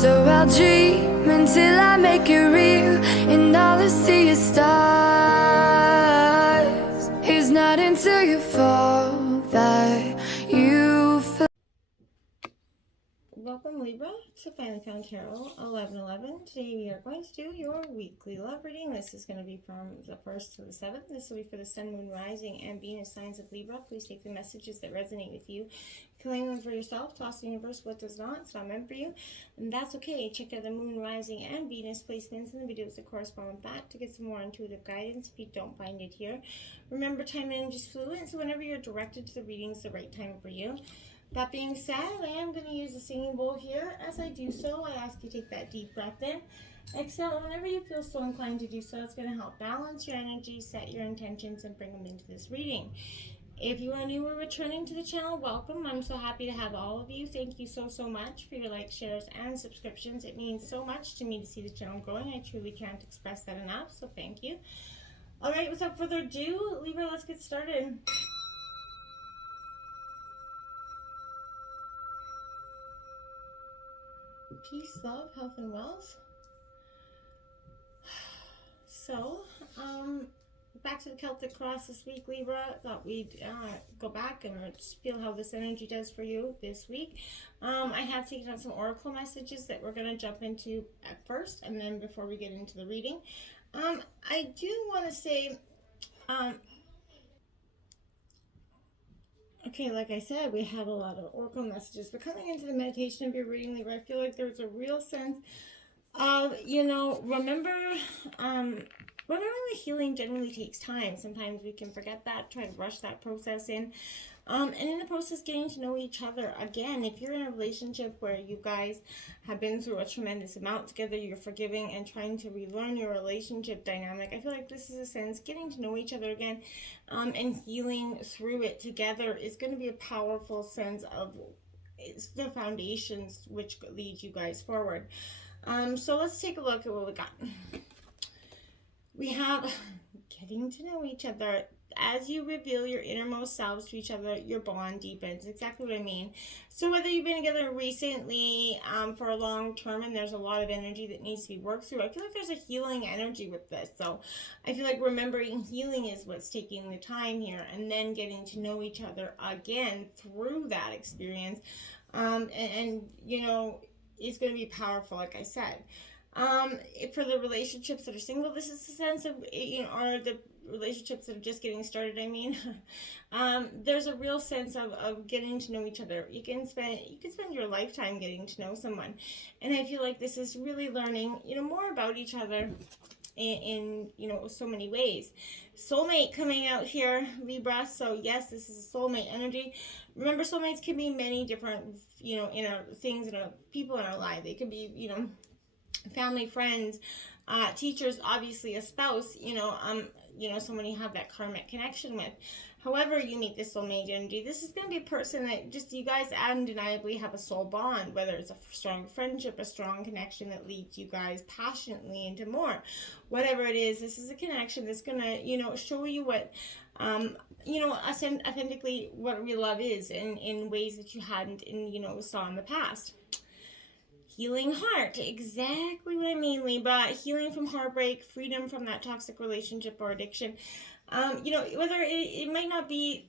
So I'll dream until I make it real, and all I see is stars. It's not until you fall that you feel. Welcome, Libra, to Finally Found Tarot 1111. Today we are going to do your weekly love reading. This is going to be from the 1st to the 7th. This will be for the Sun, Moon, Rising, and Venus signs of Libra. Please take the messages that resonate with you. Claim them for yourself. Toss the universe what does not. It's not meant for you. And that's okay. Check out the Moon, Rising, and Venus placements in the videos that correspond with that to get some more intuitive guidance if you don't find it here. Remember, time and energy is fluid, so whenever you're directed to the reading, it's the right time for you. That being said, I am going to use a singing bowl here. As I do so, I ask you to take that deep breath in. Exhale whenever you feel so inclined to do so. It's going to help balance your energy, set your intentions, and bring them into this reading. If you are new or returning to the channel, welcome. I'm so happy to have all of you. Thank you so much for your likes, shares, and subscriptions. It means so much to me to see the channel growing. I truly can't express that enough, so thank you. All right, without further ado, Libra, let's get started. Peace, love, health, and wealth. So, back to the Celtic cross this week, Libra. Thought we'd go back and just feel how this energy does for you this week. I have taken out some oracle messages that we're going to jump into at first, and then before we get into the reading. I do want to say, okay, like I said, we have a lot of oracle messages, but coming into the meditation of your reading, Libra, I feel like there's a real sense of, remember the healing generally takes time. Sometimes we can forget that, try to rush that process in. And in the process, getting to know each other. Again, if you're in a relationship where you guys have been through a tremendous amount together, you're forgiving and trying to relearn your relationship dynamic, I feel like this is a sense getting to know each other again, and healing through it together is going to be a powerful sense of it's the foundations which lead you guys forward. So let's take a look at what we got. We have getting to know each other. As you reveal your innermost selves to each other, your bond deepens. Exactly what I mean. So whether you've been together recently, for a long term, and there's a lot of energy that needs to be worked through, I feel like there's a healing energy with this. So I feel like remembering healing is what's taking the time here, and then getting to know each other again through that experience. And it's going to be powerful, like I said. For the relationships that are single, this is the sense of, or the relationships that are just getting started, there's a real sense of getting to know each other. You can spend your lifetime getting to know someone, and I feel like this is really learning, more about each other in so many ways. Soulmate coming out here, Libra. So yes, this is a soulmate energy. Remember, soulmates can be many different, people in our life. They could be, family, friends, teachers, obviously a spouse, someone you have that karmic connection with. However you meet this soulmate energy, this is going to be a person that just, you guys undeniably have a soul bond, whether it's a strong friendship, a strong connection that leads you guys passionately into more. Whatever it is, this is a connection that's going to, show you what, authentically what real love is in ways that you hadn't, saw in the past. Healing heart, exactly what I mean, Libra. Healing from heartbreak, freedom from that toxic relationship or addiction. Whether it might not be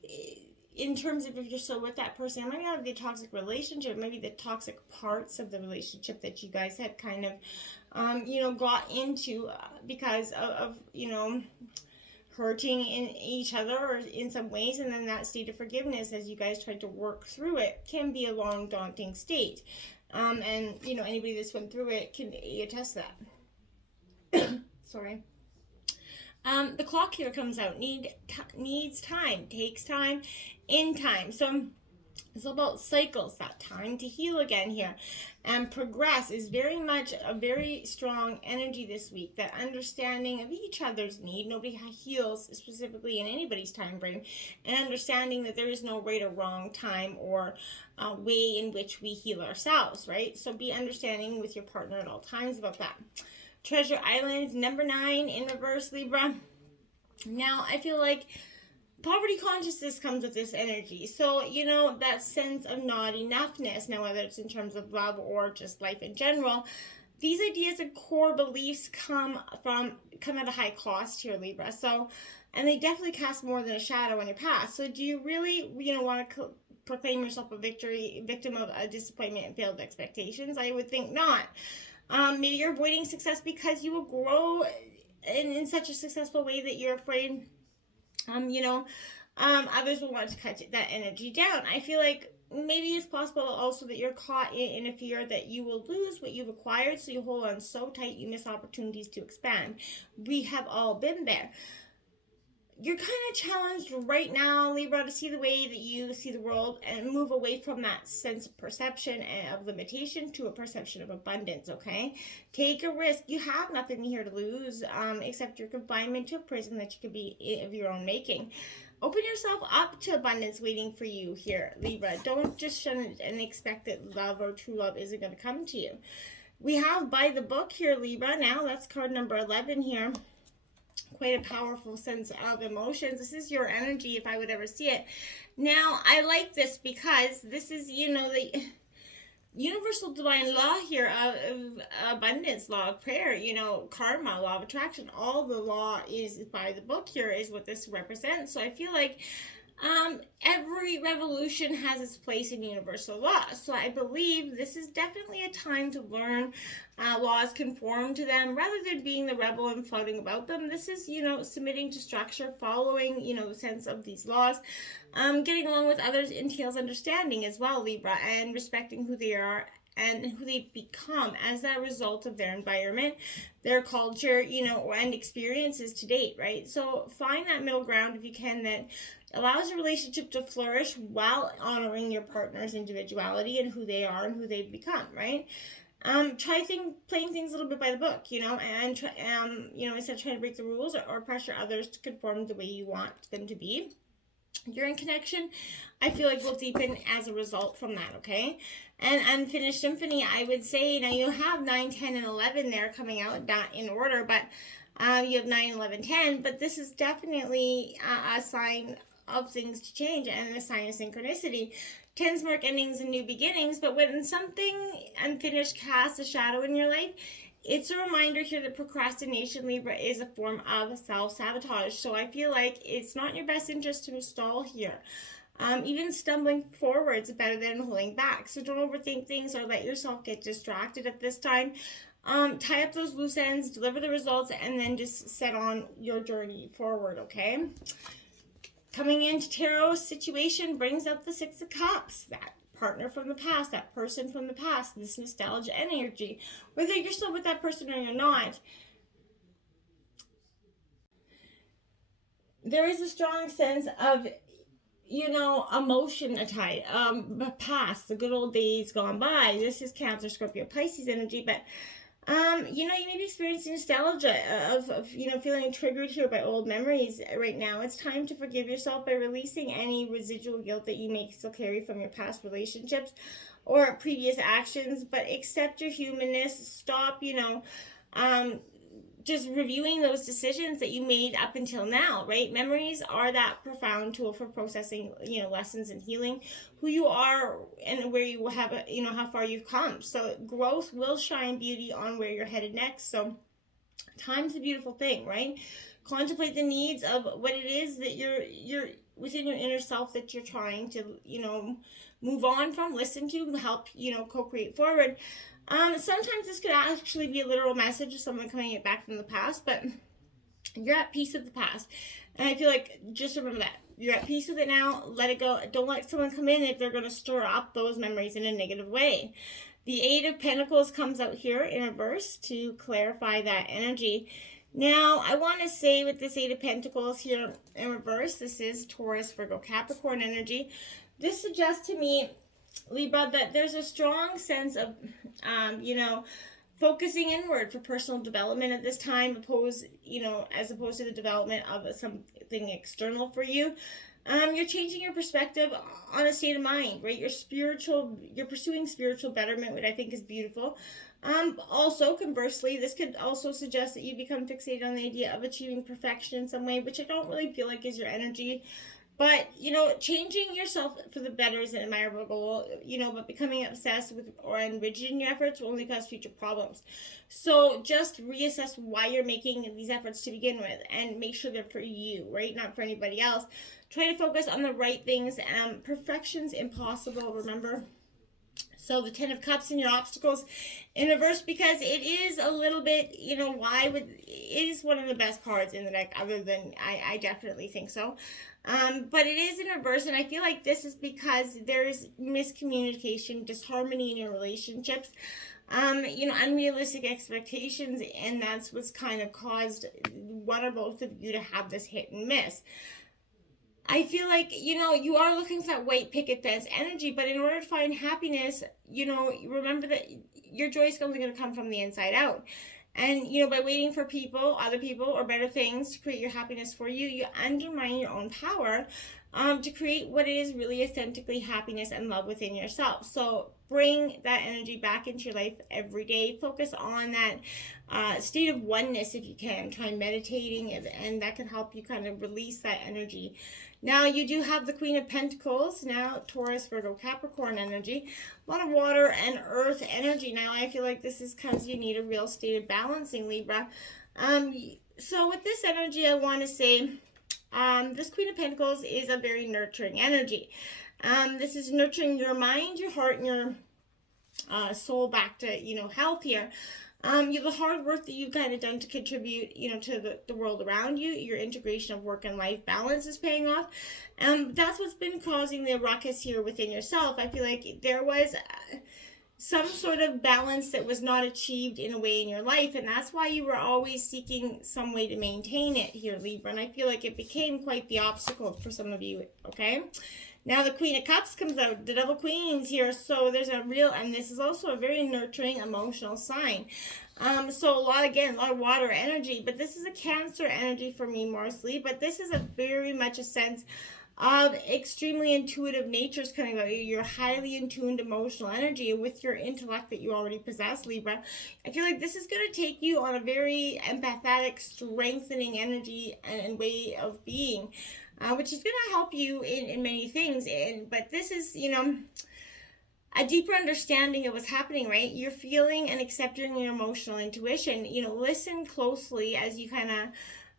in terms of if you're still with that person, it might not be the toxic relationship, maybe the toxic parts of the relationship that you guys had kind of, got into because of hurting in each other or in some ways, and then that state of forgiveness as you guys tried to work through it can be a long, daunting state. And anybody that's went through it can attest to that. Sorry. The clock here comes out. Needs time, takes time, in time. So it's about cycles, that time to heal again here. And progress is very much a very strong energy this week. That understanding of each other's need. Nobody heals specifically in anybody's time frame. And understanding that there is no right or wrong time or way in which we heal ourselves, right? So be understanding with your partner at all times about that. Treasure Island, number 9 in reverse, Libra. Now, I feel like Poverty consciousness comes with this energy. So, you know, that sense of not enoughness, now whether it's in terms of love or just life in general, these ideas and core beliefs come at a high cost here, Libra. So, and they definitely cast more than a shadow on your past. So do you really, you know, want to proclaim yourself a victim of a disappointment and failed expectations? I would think not. Maybe you're avoiding success because you will grow in such a successful way that you're afraid others will want to cut that energy down. I feel like maybe it's possible also that you're caught in a fear that you will lose what you've acquired, so you hold on so tight you miss opportunities to expand. We have all been there. You're kind of challenged right now, Libra, to see the way that you see the world and move away from that sense of perception and of limitation to a perception of abundance, okay? Take a risk. You have nothing here to lose except your confinement to a prison that you could be of your own making. Open yourself up to abundance waiting for you here, Libra. Don't just shun it and expect that love or true love isn't going to come to you. We have by the book here, Libra. Now, that's card number 11 here. Quite a powerful sense of emotions. This is your energy if I would ever see it. Now, I like this because this is, you know, the universal divine law here of abundance, law of prayer, you know, karma, law of attraction. All the law is by the book here is what this represents. So I feel like every revolution has its place in universal law. So I believe this is definitely a time to learn laws, conform to them, rather than being the rebel and floating about them. This is, you know, submitting to structure, following, you know, the sense of these laws. Getting along with others entails understanding as well, Libra, and respecting who they are and who they become as a result of their environment, their culture, you know, and experiences to date, right? So find that middle ground if you can that allows your relationship to flourish while honoring your partner's individuality and who they are and who they've become, right? Try playing things a little bit by the book, you know, and you know, instead of trying to break the rules or pressure others to conform the way you want them to be. Your in connection, I feel like, will deepen as a result from that, okay? And Unfinished Symphony, I would say, now you have 9, 10, and 11 there coming out, not in order, but you have 9, 11, 10, but this is definitely a sign of things to change and a sign of synchronicity. 10s mark endings and new beginnings, but when something unfinished casts a shadow in your life, it's a reminder here that procrastination, Libra, is a form of self-sabotage. So I feel like it's not in your best interest to stall here. Even stumbling forward is better than holding back. So don't overthink things or let yourself get distracted at this time. Tie up those loose ends, deliver the results, and then just set on your journey forward, okay? Coming into tarot situation brings out the 6 of Cups, that partner from the past, that person from the past, this nostalgia energy. Whether you're still with that person or you're not, there is a strong sense of, you know, emotion tied. Past, the good old days gone by. This is Cancer, Scorpio, Pisces energy, but you know, you may be experiencing nostalgia of, you know, feeling triggered here by old memories right now. It's time to forgive yourself by releasing any residual guilt that you may still carry from your past relationships or previous actions, but accept your humanness. Stop, you know, just reviewing those decisions that you made up until now, right? Memories are that profound tool for processing, you know, lessons and healing who you are and where you have, you know, how far you've come. So growth will shine beauty on where you're headed next. So time's a beautiful thing, right? Contemplate the needs of what it is that you're within your inner self that you're trying to, you know, move on from, listen to, help, you know, co-create forward. Sometimes this could actually be a literal message of someone coming back from the past, but you're at peace with the past. And I feel like, just remember that. You're at peace with it now. Let it go. Don't let someone come in if they're going to stir up those memories in a negative way. The 8 of Pentacles comes out here in reverse to clarify that energy. Now, I want to say with this 8 of Pentacles here in reverse, this is Taurus, Virgo, Capricorn energy. This suggests to me, Libra, that there's a strong sense of, you know, focusing inward for personal development at this time, as opposed to the development of something external for you. You're changing your perspective on a state of mind, right? You're pursuing spiritual betterment, which I think is beautiful. Also, conversely, this could also suggest that you become fixated on the idea of achieving perfection in some way, which I don't really feel like is your energy. But, you know, changing yourself for the better is an admirable goal, you know, but becoming obsessed with or rigid in your efforts will only cause future problems. So just reassess why you're making these efforts to begin with and make sure they're for you, right? Not for anybody else. Try to focus on the right things. Perfection's impossible, remember? So the Ten of Cups and your obstacles in reverse, because it is a little bit, you know, why would, it is one of the best cards in the deck, other than, I definitely think so. But it is in reverse, and I feel like this is because there's miscommunication, disharmony in your relationships, you know, unrealistic expectations, and that's what's kind of caused one or both of you to have this hit and miss. I feel like, you know, you are looking for that white picket fence energy, but in order to find happiness, you know, remember that your joy is only going to come from the inside out. And, you know, by waiting for people, other people, or better things to create your happiness for you, you undermine your own power to create what is really authentically happiness and love within yourself. So bring that energy back into your life every day. Focus on that state of oneness if you can. Try meditating, and that can help you kind of release that energy. Now you do have the Queen of Pentacles, now Taurus, Virgo, Capricorn energy. A lot of water and earth energy. Now I feel like this is because you need a real state of balancing, Libra. So with this energy, I want to say this Queen of Pentacles is a very nurturing energy. This is nurturing your mind, your heart, and your soul back to, you know, health here. The hard work that you've kind of done to contribute, you know, to the world around you, your integration of work and life balance is paying off. That's what's been causing the ruckus here within yourself. I feel like there was some sort of balance that was not achieved in a way in your life, and that's why you were always seeking some way to maintain it here, Libra, and I feel like it became quite the obstacle for some of you, okay? Now the Queen of Cups comes out, the Double Queens here, so there's a real, and this is also a very nurturing emotional sign. So a lot of water energy, but this is a Cancer energy for me mostly, but this is a very much a sense of extremely intuitive natures coming out. Your highly intuned emotional energy with your intellect that you already possess, Libra. I feel like this is going to take you on a very empathetic, strengthening energy and way of being. Which is going to help you in many things. But this is, you know, a deeper understanding of what's happening, right? You're feeling and accepting your emotional intuition. You know, listen closely as you kind of,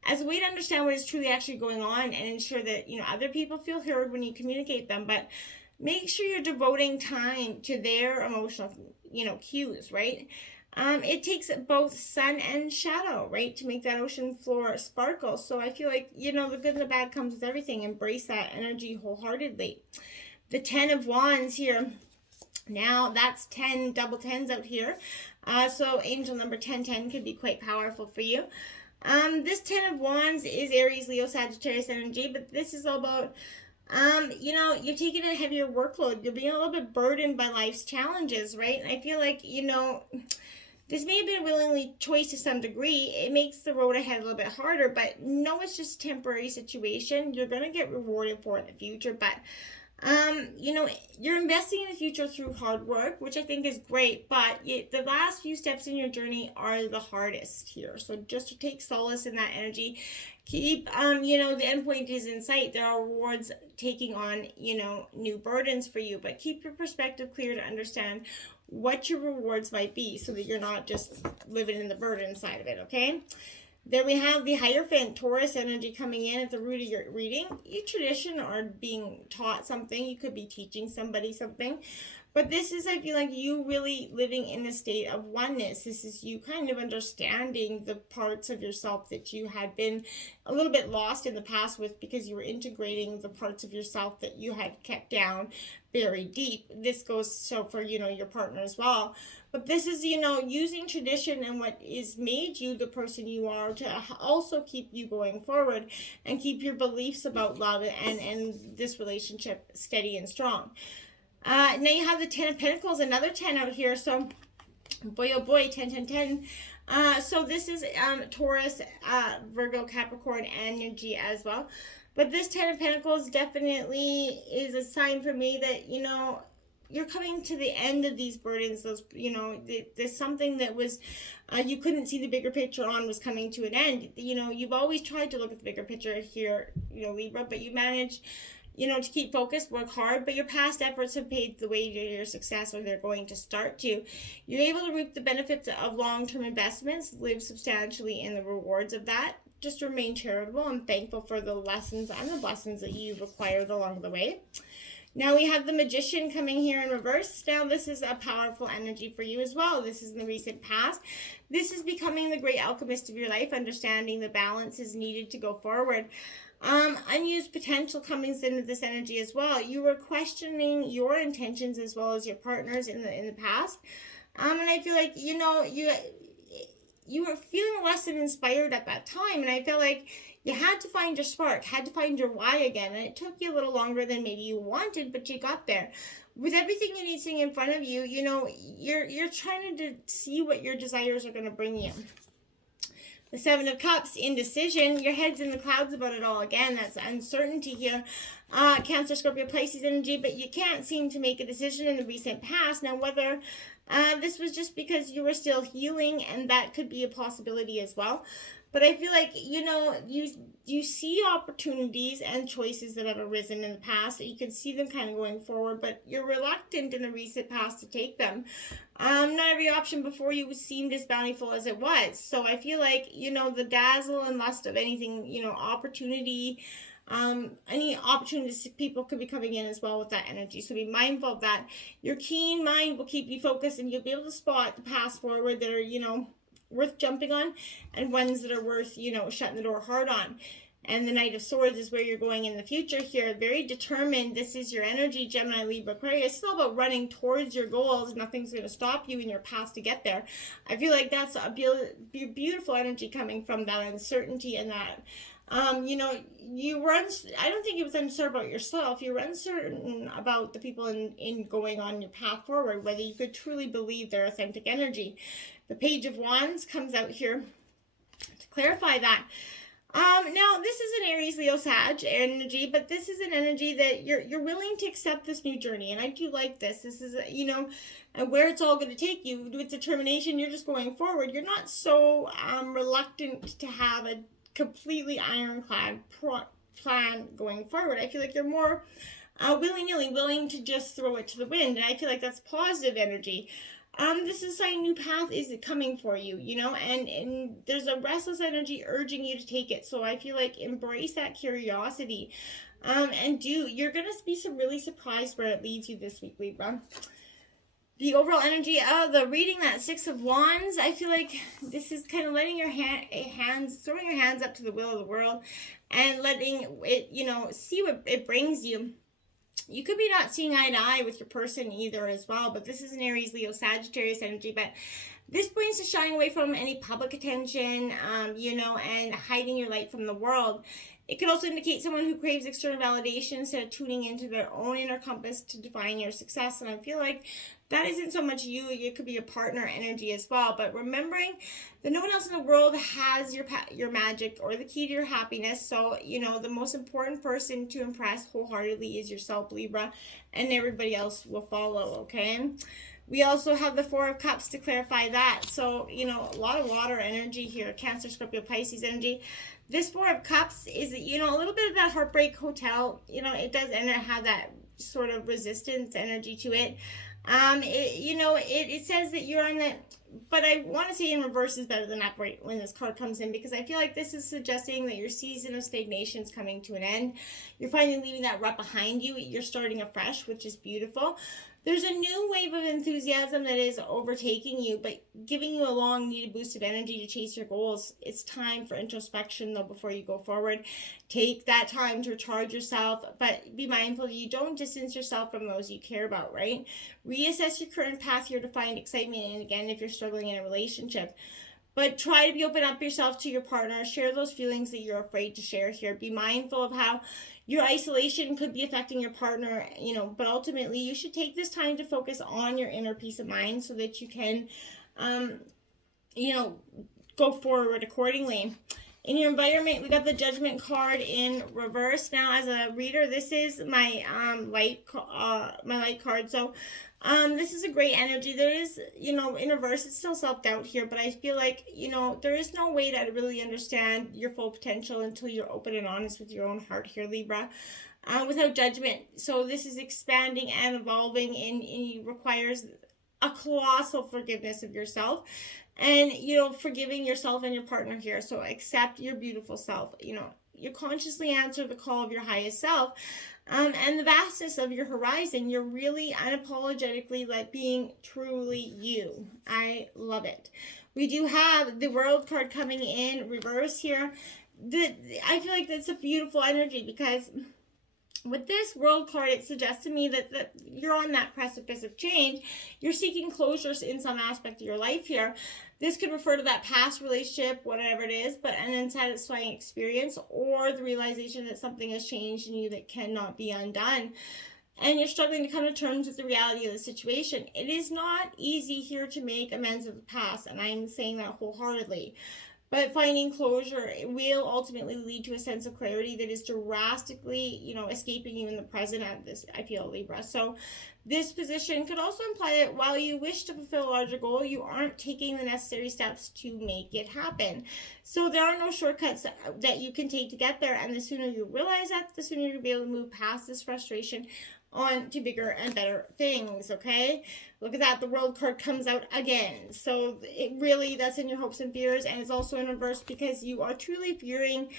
as a way to understand what is truly actually going on and ensure that, you know, other people feel heard when you communicate them. But make sure you're devoting time to their emotional, you know, cues, right? It takes both sun and shadow, right, to make that ocean floor sparkle. So I feel like, you know, the good and the bad comes with everything. Embrace that energy wholeheartedly. The 10 of Wands here. Now that's 10 double tens out here. So angel number 1010 could be quite powerful for you. This 10 of Wands is Aries, Leo, Sagittarius energy, but this is all about you know, you're taking a heavier workload. You're being a little bit burdened by life's challenges, right? And I feel like, you know, this may have been a willingly choice to some degree. It makes the road ahead a little bit harder, but no, it's just a temporary situation. You're going to get rewarded for it in the future, but you know, you're investing in the future through hard work, which I think is great, but the last few steps in your journey are the hardest here. So just to take solace in that energy. Keep, you know, the end point is in sight. There are rewards taking on, you know, new burdens for you, but keep your perspective clear to understand what your rewards might be so that you're not just living in the burden side of it, okay? Then we have the Hierophant, Taurus energy coming in at the root of your reading. Each tradition are being taught something. You could be teaching somebody something. But this is, I feel like, you really living in a state of oneness. This is you kind of understanding the parts of yourself that you had been a little bit lost in the past with, because you were integrating the parts of yourself that you had kept down very deep. This goes so for, you know, your partner as well. But this is, you know, using tradition and what is made you the person you are to also keep you going forward and keep your beliefs about love and this relationship steady and strong. Now you have the 10 of Pentacles, another 10 out here. So, boy, oh boy, 10, 10, 10. So this is Taurus, Virgo, Capricorn energy as well. But this 10 of Pentacles definitely is a sign for me that, you know, you're coming to the end of these burdens. Those, you know, there's something that was you couldn't see the bigger picture on was coming to an end. You know, you've always tried to look at the bigger picture here, you know, Libra, but you managed, you know, to keep focused, work hard, but your past efforts have paved the way to your success, or they're going to start to. You're able to reap the benefits of long-term investments, live substantially in the rewards of that. Just remain charitable and thankful for the lessons and the blessings that you've acquired along the way. Now we have the Magician coming here in reverse. Now this is a powerful energy for you as well. This is in the recent past. This is becoming the great alchemist of your life, understanding the balance is needed to go forward. Unused potential comes into this energy as well. You were questioning your intentions as well as your partners in the past. And I feel like, you know, you were feeling less than inspired at that time, and I feel like you had to find your spark, had to find your why again, and it took you a little longer than maybe you wanted, but you got there. With everything you need sitting in front of you, you know, you're trying to see what your desires are going to bring you. The Seven of Cups, indecision. Your head's in the clouds about it all again. That's uncertainty here. Cancer, Scorpio, Pisces energy, but you can't seem to make a decision in the recent past. Now, whether this was just because you were still healing, and that could be a possibility as well. But I feel like, you know, you see opportunities and choices that have arisen in the past. You can see them kind of going forward, but you're reluctant in the recent past to take them. Not every option before you seemed as bountiful as it was. So I feel like, you know, the dazzle and lust of anything, you know, opportunity, any opportunities people could be coming in as well with that energy. So be mindful of that. Your keen mind will keep you focused, and you'll be able to spot the paths forward that are, you know, worth jumping on, and ones that are worth, you know, shutting the door hard on. And the Knight of Swords is where you're going in the future here. Very determined. This is your energy, Gemini, Libra, Aquarius. It's all about running towards your goals. Nothing's going to stop you in your path to get there. I feel like that's a beautiful energy coming from that uncertainty and that, you know, you were I don't think it was uncertain about yourself. You were uncertain about the people in going on your path forward, whether you could truly believe their authentic energy. The Page of Wands comes out here to clarify that. Now this is an Aries, Leo, Sag energy, but this is an energy that you're willing to accept this new journey, and I do like this. This is, you know, where it's all going to take you with determination. You're just going forward. You're not so reluctant to have a completely ironclad plan going forward. I feel like you're more willy-nilly willing to just throw it to the wind, and I feel like that's positive energy. This is a new path is coming for you, you know, and there's a restless energy urging you to take it. So I feel like embrace that curiosity, and you're going to be really surprised where it leads you this week, Libra. The overall energy of the reading, that Six of Wands, I feel like this is kind of letting your throwing your hands up to the will of the world and letting it, you know, see what it brings you. You could be not seeing eye to eye with your person either as well, but this is an Aries, Leo, Sagittarius energy, but this points to shying away from any public attention, you know, and hiding your light from the world. It could also indicate someone who craves external validation instead of tuning into their own inner compass to define your success. And I feel like that isn't so much you. It could be a partner energy as well. But remembering that no one else in the world has your magic or the key to your happiness. So, you know, the most important person to impress wholeheartedly is yourself, Libra, and everybody else will follow, okay? We also have the Four of Cups to clarify that. So, you know, a lot of water energy here. Cancer, Scorpio, Pisces energy. This Four of Cups is, you know, a little bit of that heartbreak hotel. You know, it does and it have that sort of resistance energy to it. You know, it says that you're on that, but I want to say in reverse is better than upright when this card comes in, because I feel like this is suggesting that your season of stagnation is coming to an end. You're finally leaving that rut behind you. You're starting afresh, which is beautiful. There's a new wave of enthusiasm that is overtaking you, but giving you a long needed boost of energy to chase your goals. It's time for introspection, though, before you go forward. Take that time to recharge yourself, but be mindful you don't distance yourself from those you care about, right? Reassess your current path here to find excitement, and again, if you're struggling in a relationship. But try to open up yourself to your partner. Share those feelings that you're afraid to share here. Be mindful of how your isolation could be affecting your partner, you know, but ultimately you should take this time to focus on your inner peace of mind so that you can, you know, go forward accordingly. In your environment, we got the Judgment card in reverse. Now, as a reader, this is my light card. So, this is a great energy. There is, in reverse, it's still self-doubt here, but I feel like, there is no way to really understand your full potential until you're open and honest with your own heart here, Libra. Without judgment. So this is expanding and evolving, and it requires a colossal forgiveness of yourself, and forgiving yourself and your partner here. So accept your beautiful self. You consciously answer the call of your highest self, and the vastness of your horizon. You're really unapologetically being truly you. I love it. We do have the World card coming in reverse here. I feel like that's a beautiful energy, because with this World card, it suggests to me that you're on that precipice of change. You're seeking closures in some aspect of your life here. This could refer to that past relationship, whatever it is, but an unsatisfying experience, or the realization that something has changed in you that cannot be undone. And you're struggling to come to terms with the reality of the situation. It is not easy here to make amends with the past, and I'm saying that wholeheartedly. But finding closure, it will ultimately lead to a sense of clarity that is drastically, escaping you in the present at this, I feel, Libra. So this position could also imply that while you wish to fulfill a larger goal, you aren't taking the necessary steps to make it happen. So there are no shortcuts that you can take to get there. And the sooner you realize that, the sooner you'll be able to move past this frustration on to bigger and better things, okay? Look at that, the World card comes out again. So it really, that's in your hopes and fears, and it's also in reverse because you are truly fearing,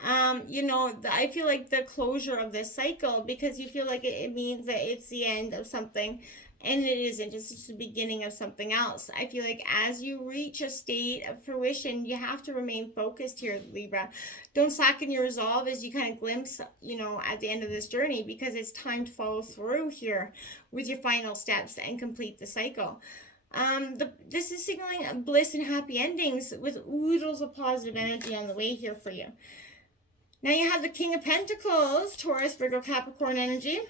I feel like the closure of this cycle, because you feel like it means that it's the end of something, and it isn't. It's just the beginning of something else. I feel like as you reach a state of fruition, you have to remain focused here, Libra. Don't slacken your resolve as you kind of glimpse, at the end of this journey, because it's time to follow through here with your final steps and complete the cycle. This is signaling bliss and happy endings with oodles of positive energy on the way here for you. Now you have the King of Pentacles, Taurus, Virgo, Capricorn energy.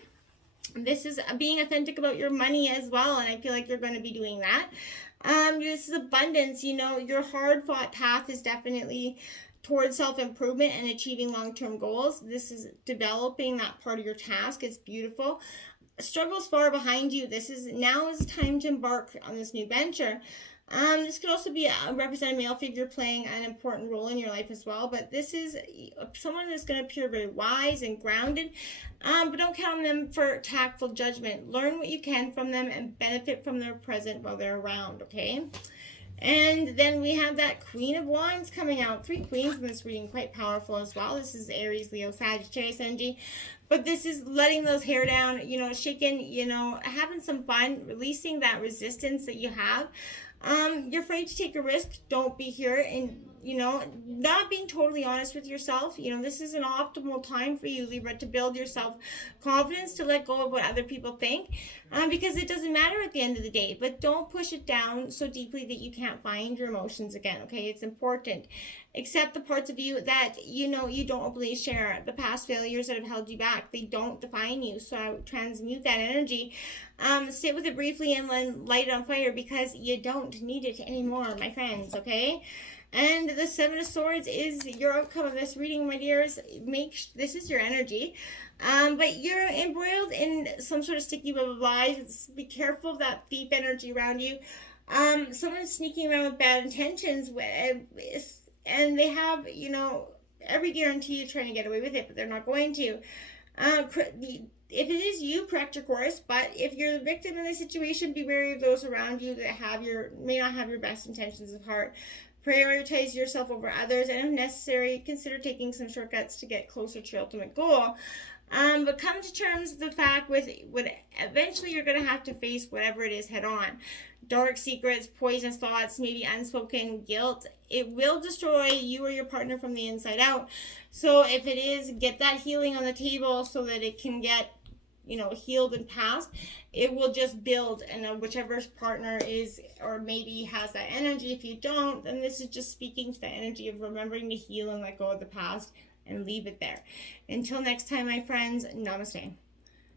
This is being authentic about your money as well, and I feel like you're going to be doing that. This is abundance. Your hard-fought path is definitely towards self-improvement and achieving long-term goals. This is developing that part of your task. It's beautiful. Struggles far behind you. Now is time to embark on this new venture. This could also be represent a male figure playing an important role in your life as well, but this is someone that's going to appear very wise and grounded, but don't count on them for tactful judgment. Learn what you can from them and benefit from their present while they're around, okay? And then we have that Queen of Wands coming out. 3 queens in this reading, quite powerful as well. This is Aries, Leo, Sagittarius energy. But this is letting those hair down, shaking, having some fun, releasing that resistance that you have. You're afraid to take a risk. Don't be here. And, not being totally honest with yourself. This is an optimal time for you, Libra, to build your self-confidence, to let go of what other people think, because it doesn't matter at the end of the day. But don't push it down so deeply that you can't find your emotions again, okay? It's important. Accept the parts of you that, you don't openly share, the past failures that have held you back. They don't define you, so transmute that energy. Sit with it briefly and then light it on fire, because you don't need it anymore, my friends, okay? And the 7 of Swords is your outcome of this reading, my dears. This is your energy. But you're embroiled in some sort of sticky web of lies. Be careful of that thief energy around you. Someone's sneaking around with bad intentions, and they have, every guarantee of trying to get away with it, but they're not going to. If it is you, correct your course. But if you're the victim in this situation, be wary of those around you that may not have your best intentions of heart. Prioritize yourself over others, and if necessary, consider taking some shortcuts to get closer to your ultimate goal. But come to terms with the fact eventually you're going to have to face whatever it is head on. Dark secrets, poisonous thoughts, maybe unspoken guilt. It will destroy you or your partner from the inside out. So if it is, get that healing on the table so that it can get healed and passed. It will just build, and whichever partner is or maybe has that energy. If you don't, then this is just speaking to the energy of remembering to heal and let go of the past and leave it there. Until next time, my friends, namaste.